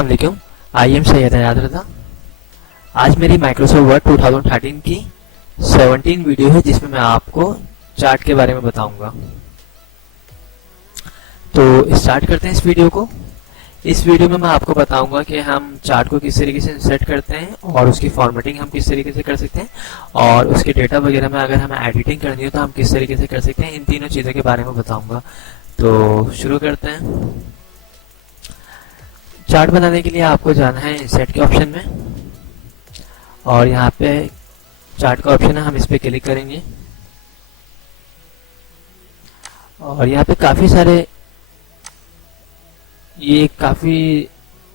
अस्सलाम वालेकुम। I am Syed हयात रज़ा। आज मेरी माइक्रोसॉफ्ट वर्ड 2013 की 17 वीडियो है जिसमें मैं आपको चार्ट के बारे में बताऊंगा। तो स्टार्ट करते हैं इस वीडियो को। इस वीडियो में मैं आपको बताऊंगा कि हम चार्ट को किस तरीके से सेट करते हैं और उसकी फॉर्मेटिंग हम किस तरीके से कर सकते हैं, और उसके डेटा वगैरह में अगर हमें एडिटिंग करनी हो तो हम किस तरीके से कर सकते हैं। इन तीनों चीज़ों के बारे में बताऊंगा। तो शुरू करते हैं। चार्ट बनाने के लिए आपको जाना है इंसर्ट के ऑप्शन में, और यहाँ पे चार्ट का ऑप्शन है, हम इस पे क्लिक करेंगे और यहाँ पे काफ़ी सारे, ये काफ़ी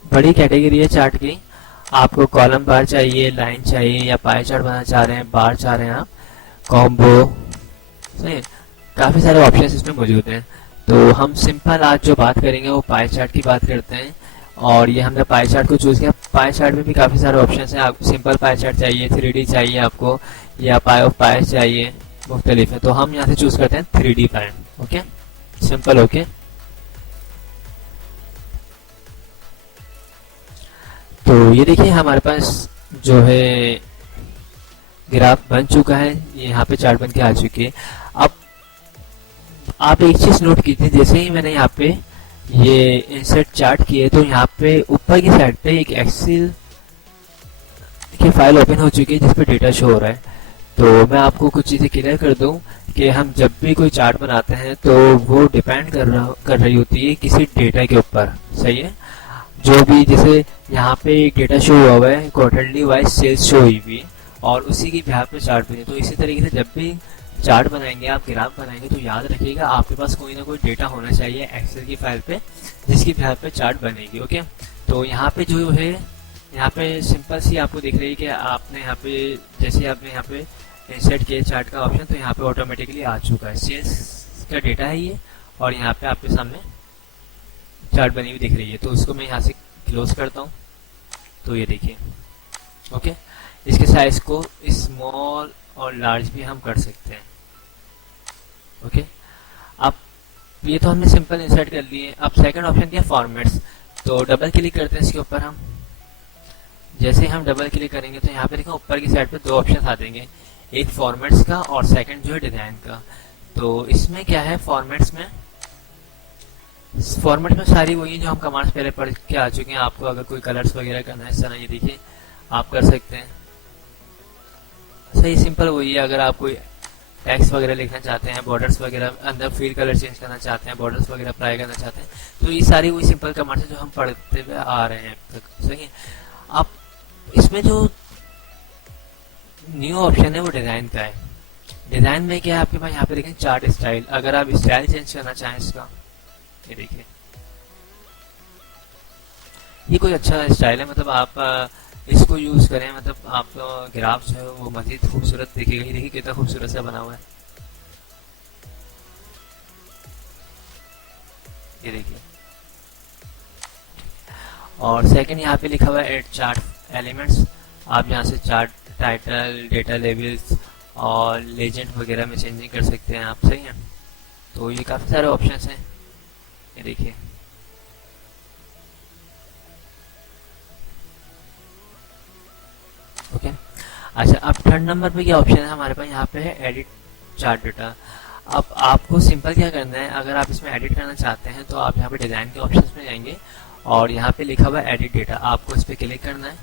बड़ी कैटेगरी है चार्ट की। आपको कॉलम बार चाहिए, लाइन चाहिए, या पाई चार्ट बनाना चाह रहे हैं, बार चाह रहे हैं आप, कॉम्बो, सही। काफ़ी सारे ऑप्शन इसमें मौजूद हैं। तो हम सिंपल आज जो बात करेंगे वो पाई चार्ट की बात करते हैं, और ये हमने पाई चार्ट को चूज़ किया। पाई चार्ट में भी काफ़ी सारे ऑप्शन हैं। आपको सिंपल पाई चार्ट चाहिए, 3D चाहिए आपको, या पाई ऑफ पाई चाहिए, मुख्तलिफ है। तो हम यहाँ से चूज़ करते हैं 3D पाई। Okay, simple. ओके, तो ये देखिए हमारे पास जो है ग्राफ बन चुका है, ये यहाँ पे चार्ट बन के आ चुकी है। अब आप एक चीज़ नोट कीजिए, जैसे ही मैंने यहाँ पे ये इंसर्ट चार्ट किए तो यहाँ पे ऊपर की साइड पे एक एक्सेल की फाइल ओपन हो चुकी है जिस पे डेटा शो हो रहा है। तो मैं आपको कुछ चीज़ें क्लियर कर दूं कि हम जब भी कोई चार्ट बनाते हैं तो वो डिपेंड कर रही होती है किसी डेटा के ऊपर, सही है। जो भी, जैसे यहाँ पे एक डेटा शो हुआ है, क्वार्टरली वाइज सेल्स शो हुई हुई है, और उसी की बिहार पे चार्ट बने। तो इसी तरीके से जब भी चार्ट बनाएंगे, आप ग्राफ बनाएंगे, तो याद रखिएगा आपके पास कोई ना कोई डेटा होना चाहिए एक्सेल की फाइल पे जिसकी बिहार पे चार्ट बनेगी। ओके, तो यहाँ पे जो है, यहाँ पे सिंपल सी आपको दिख रही है कि आपने यहाँ पे, जैसे आपने यहाँ पे इंसर्ट किया चार्ट का ऑप्शन, तो यहाँ पे ऑटोमेटिकली आ चुका है, सेल्स का डेटा है ये, और यहाँ पे आपके सामने चार्ट बनी हुई दिख रही है। तो इसको मैं यहाँ से क्लोज करता हूँ। तो ये देखिए, ओके, इसके साइज को स्मॉल और लार्ज भी हम कर सकते हैं। ओके, अब ये तो हमने सिंपल इंसर्ट कर लिए। अब सेकंड ऑप्शन क्या, फॉर्मेट्स। तो डबल क्लिक करते हैं इसके ऊपर हम। जैसे ही हम डबल क्लिक करेंगे तो यहाँ पे देखो ऊपर की साइड पे दो ऑप्शन आ देंगे, एक फॉर्मेट्स का और सेकंड जो है डिजाइन का। तो इसमें क्या है, फॉर्मेट्स में सारी वही जो हम कमांड्स पहले पढ़ के आ चुके हैं। आपको अगर कोई कलर्स वगैरह करना है इस तरह, ये देखिए आप कर सकते हैं। सही, सिंपल वही है। अगर आप कोई टेक्स्ट वगैरह लिखना चाहते हैं, बॉर्डर्स वगैरह, अंदर फील कलर चेंज करना चाहते हैं, बॉर्डर्स वगैरह अप्लाई करना चाहते हैं, तो ये सारी वही सिंपल कमांड्स हैं जो हम पढ़ते हुए आ रहे हैं अब तक, सही है। अब इसमें जो न्यू ऑप्शन है वो डिजाइन का है। डिजाइन में क्या है आपके पास, यहाँ पे देखें चार्ट स्टाइल। अगर आप स्टाइल चेंज करना चाहें इसका, ये देखिए ये कोई अच्छा स्टाइल है, मतलब आप इसको यूज करें, मतलब आप ग्राफ जो है वो मजीद खूबसूरत दिखेगा। ये देखिए कितना खूबसूरत सा बना हुआ है, ये देखिए। और सेकंड यहाँ पे लिखा हुआ है एड चार्ट एलिमेंट्स। आप यहाँ से चार्ट टाइटल, डेटा लेवल्स और लेजेंड वगैरह में चेंजिंग कर सकते हैं आप, सही है। तो ये काफ़ी सारे ऑप्शंस हैं, ये देखिए। ओके, अच्छा, अब थर्ड नंबर पे क्या ऑप्शन है हमारे पास, यहाँ पे है एडिट चार्ट डेटा। अब आपको सिंपल क्या करना है, अगर आप इसमें एडिट करना चाहते हैं तो आप यहाँ पे डिज़ाइन के ऑप्शंस में जाएंगे और यहाँ पे लिखा हुआ है एडिट डेटा, आपको इस पर क्लिक करना है।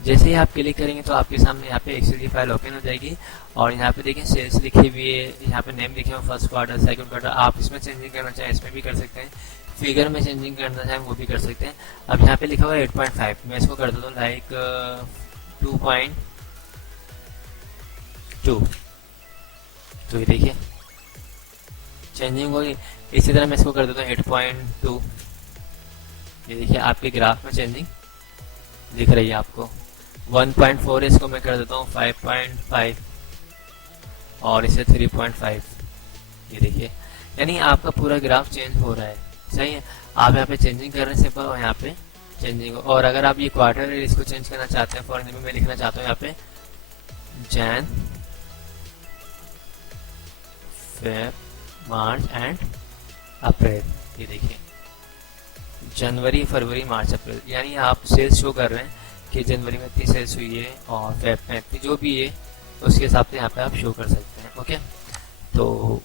जैसे ही आप क्लिक करेंगे तो आपके सामने यहाँ पे एक्सेल की फाइल ओपन हो जाएगी, और यहाँ पे देखिए सेल्स लिखी हुई है, यहाँ पे नेम लिखे हुए फर्स्ट क्वार्टर, सेकंड क्वार्टर। आप इसमें चेंजिंग करना चाहें इसमें भी कर सकते हैं, फिगर में चेंजिंग करना चाहें वो भी कर सकते हैं। अब यहाँ पे लिखा हुआ है 8.5, मैं इसको कर देता हूँ लाइक 2.2। तो ये देखिए चेंजिंग होगी। इसी तरह मैं इसको कर देता हूँ 8.2। ये देखिए आपके ग्राफ में चेंजिंग दिख रही है आपको। 1.4 इसको मैं कर देता हूँ 5.5, और इसे 3.5। ये देखिए, यानी आपका पूरा ग्राफ चेंज हो रहा है, सही है। आप यहाँ पे चेंजिंग कर रहे हैं सिंपल, और यहाँ पे चेंजिंग। और अगर आप ये क्वार्टर इसको चेंज करना चाहते हैं, फॉर एग्जाम्पल मैं लिखना चाहता हूँ यहाँ पे Jain, Feb, March and April. ये देखिए जनवरी, फरवरी, मार्च, अप्रैल, यानी आप सेल्स शो कर रहे हैं कि जनवरी में इतनी सेल्स हुई है और फेब में इतनी, जो भी है उसके हिसाब से यहाँ पे आप शो कर सकते हैं। ओके, तो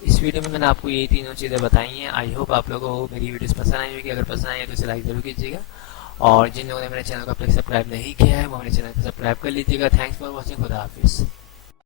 इस वीडियो में मैंने आपको ये तीनों चीज़ें बताई हैं। आई होप आप लोगों को मेरी वीडियोस पसंद आई होगी। अगर पसंद आई है तो इसे लाइक जरूर कीजिएगा, और जिन लोगों ने मेरे चैनल को अब तक सब्सक्राइब नहीं किया है वो मेरे चैनल को सब्सक्राइब कर लीजिएगा। Thanks for watching. खुदा हाफिज़।